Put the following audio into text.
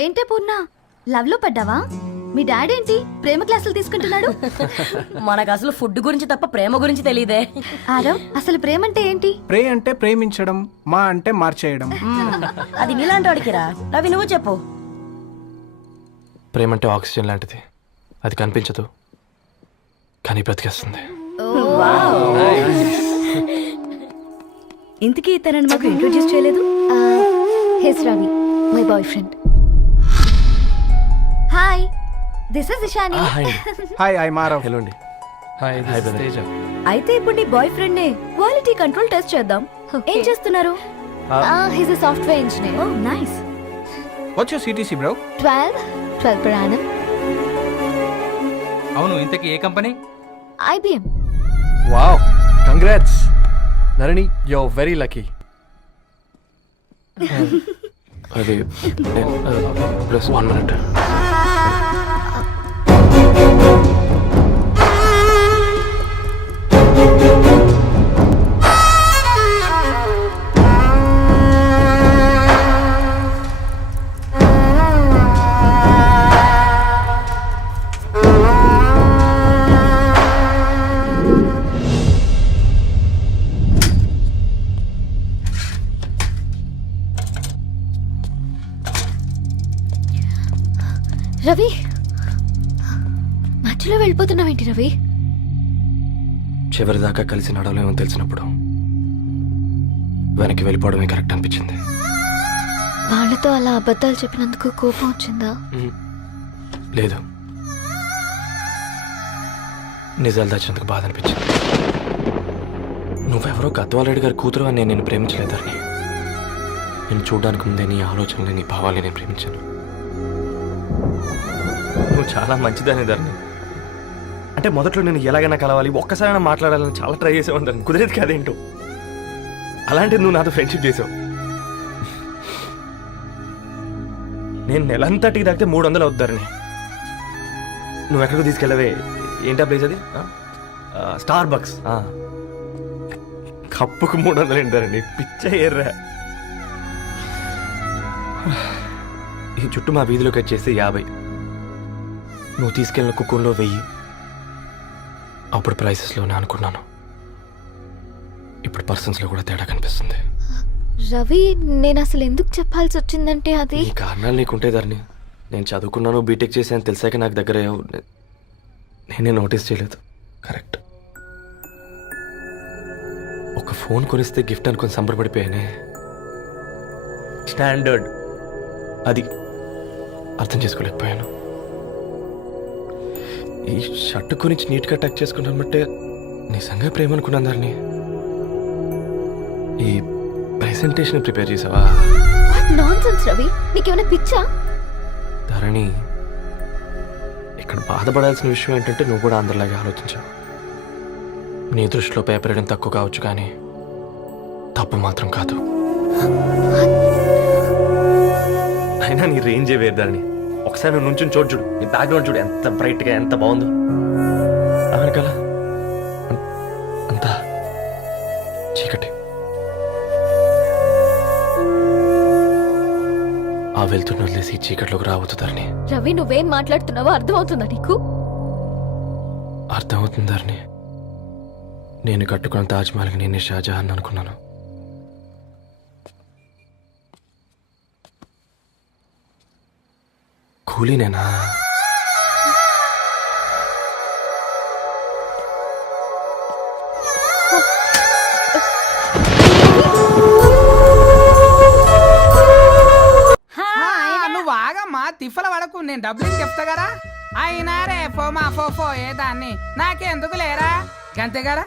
ఏంటే పూర్ణ, లవ్ లో పడ్డావా? మీ డాడీ ఏంటి ప్రేమ క్లాసులు తీసుకుంటున్నాడు? మనకు అసలు ఫుడ్ గురించి తప్ప ప్రేమ గురించి తెలియదే. ఆరవ్, అసలు ప్రేమ అంటే ఏంటి? ప్రే అంటే ప్రేమించడం, మా అంటే మార్చేయడం. అది నీలాంటి వాడికిరా. రవి నువ్వు చెప్పు. ప్రేమ అంటే ఆక్సిజన్ లాంటిది. అది కనిపించదు కానీ బ్రతికేస్తుంది. ఇంతకీ తనని మాకు ఇంట్రొడ్యూస్ చేయలేదు. He's Ravi, my boyfriend. Hi, this is Ishani. Hi, I మారవ్. హలో అండి. హాయ్ తేజ. అయితే ఇప్పుడు నీ బాయ్ ఫ్రెండ్ నే క్వాలిటీ కంట్రోల్ టెస్ట్ చేద్దాం. ఏం చేస్తున్నారు? He's a software engineer. Oh nice. What's your CTC bro? 12 per annum. అవును, ఇంతకీ ఏ కంపెనీ? IBM. Wow, congrats Dharani, you are very lucky. అది ప్లస్ 1 minute. రవి, మధ్యలో వెళ్ళిపోతున్నావేంటి రవి? చివరిదాకా కలిసి నడవలేమో తెలిసినప్పుడు వెనక్కి వెళ్ళిపోవడమే కరెక్ట్ అనిపించింది. వాళ్ళతో అలా అబద్ధాలు చెప్పినందుకు కోపం వచ్చిందా? లేదు, నిజాలు దాచినందుకు బాధ అనిపించింది. నువ్వెవరో గద్వాలరెడ్డి గారి కూతురు అని నేను ప్రేమించలేదని. నేను చూడడానికి ముందే నీ ఆలోచనలు, నీ భావాలని నేను ప్రేమించాను. నువ్వు చాలా మంచిదని ధరణి. అంటే మొదట్లో నేను ఎలాగైనా కలవాలి, ఒక్కసారైనా మాట్లాడాలని చాలా ట్రై చేసేవాడిని ధరణి. కుదిరేది కాదేంటో. అలాంటిది నువ్వు నాతో ఫ్రెండ్షిప్ చేసావు. నేను నెలంతటికి తాగితే 300 అవుతారని. నువ్వు ఎక్కడికి తీసుకెళ్ళవే? ఏంటా ప్లేస్ అది? Star bucks. కప్పుకు 300 ఏంటారండి, పిచ్చ ఎర్రా. ఈ చుట్టూ మా వీధిలో కట్ చేస్తే 50. నువ్వు తీసుకెళ్ళిన కుక్కర్లో 1000. అప్పుడు ప్రైసెస్లోనే అనుకున్నాను. ఇప్పుడు పర్సన్స్లో కూడా తేడా కనిపిస్తుంది. రవి, నేను అసలు ఎందుకు చెప్పాల్సి వచ్చిందంటే అది ఈ కారణాలు నీకుంటే ధరణి. నేను చదువుకున్నాను, బీటెక్ చేశాను తెలిసాక నాకు దగ్గర నేనే నోటీస్ చేయలేదు. కరెక్ట్. ఒక ఫోన్ కొనిస్తే గిఫ్ట్ అనుకొని సంబరపడిపోయానే. స్టాండర్డ్ అది అర్థం చేసుకోలేకపోయాను. ఈ షర్ట్ గురించి నీట్గా టచ్ చేసుకున్నామంటే నిజంగా ప్రేమ అనుకున్నాను దాన్ని. ఈ ప్రెజెంటేషన్ ప్రిపేర్ చేసావా? నాన్సెన్స్ రవి, నీకేమైనా పిచ్చా? ధరణి, ఇక్కడ బాధపడాల్సిన విషయం ఏంటంటే నువ్వు కూడా అందరిలాగే ఆలోచించావు. నీ దృష్టిలో పేపర్ వేయడం తక్కువ కావచ్చు కానీ తప్పు మాత్రం కాదు. అయినా నీ రేంజే వేరు ధరణి. ఒకసారి నువ్వు నుంచుని చూడు, నీ బ్యాక్గ్రౌండ్ చూడు ఎంత బ్రైట్గా, ఎంత బాగుందో. వెనకాల అంతా చీకటి. ఆ వెళ్తున్న వదిలేసి చీకట్లోకి రావద్దు ధరణి. రవి, నువ్వేం మాట్లాడుతున్నావో అర్థమవుతుందా నీకు? అర్థమవుతుంది ధరణి. నేను కట్టుకున్న తాజ్మహల్కి నేనే షాజహాన్ అనుకున్నాను. కూలీనేనా? నువ్వు ఆగమ్మా, తిఫల పడకు, నేను డబ్బులు చెప్తా కదా. అయినా రే ఫో మా ఫో ఏదాన్ని నాకెందుకు లేరా, గంతే కదా.